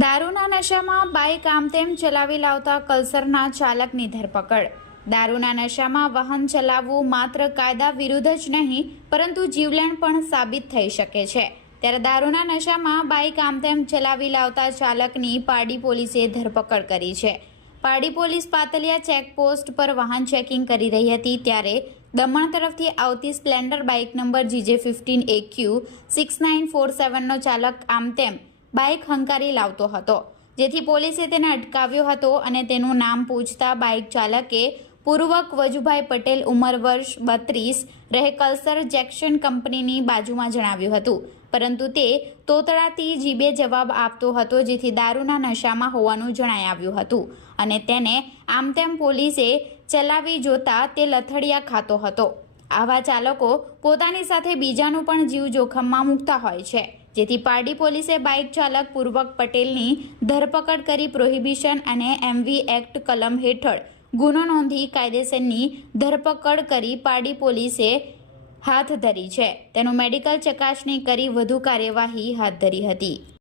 દારૂના નશામાં બાઇક આમતેમ ચલાવી લાવતા કલ્સરના ચાલકની ધરપકડ. દારૂના નશામાં વાહન ચલાવવું માત્ર કાયદા વિરુદ્ધ જ નહીં, પરંતુ જીવલેણ પણ સાબિત થઈ શકે છે. ત્યારે દારૂના નશામાં બાઇક આમતેમ ચલાવી લાવતા ચાલકની પારડી પોલીસે ધરપકડ કરી છે. પારડી પોલીસ પાતલિયા ચેકપોસ્ટ પર વાહન ચેકિંગ કરી રહી હતી ત્યારે દમણ તરફથી આવતી Splendor bike number GJ fifteen AQ six nine four સેવનનો ચાલક આમ તેમ બાઇક હંકારી લાવતો હતો, જેથી પોલીસે તેને અટકાવ્યો હતો અને તેનું નામ પૂછતા બાઇક ચાલકે પૂર્વક વજુભાઈ પટેલ ઉંમર વર્ષ બત્રીસ, રહે કલ્સર જેક્શન કંપનીની બાજુમાં જણાવ્યું હતું. પરંતુ તે તોતળાથી જીબે જવાબ આપતો હતો, જેથી દારૂના નશામાં હોવાનું જણાઈ આવ્યું હતું અને તેને આમ તેમ પોલીસે ચલાવી જોતા તે લથડિયા ખાતો હતો. આવા ચાલકો પોતાની સાથે બીજાનું પણ જીવ જોખમમાં મૂકતા હોય છે. જેથી પારડી પોલીસે બાઇક ચાલક પૂર્વક પટેલની ધરપકડ કરી પ્રોહિબિશન અને એમવી એક્ટ કલમ હેઠળ ગુનો નોંધી કાયદેસરની ધરપકડ કરી પારડી પોલીસે હાથ ધરી છે. તેનું મેડિકલ ચકાસણી કરી વધુ કાર્યવાહી હાથ ધરી હતી.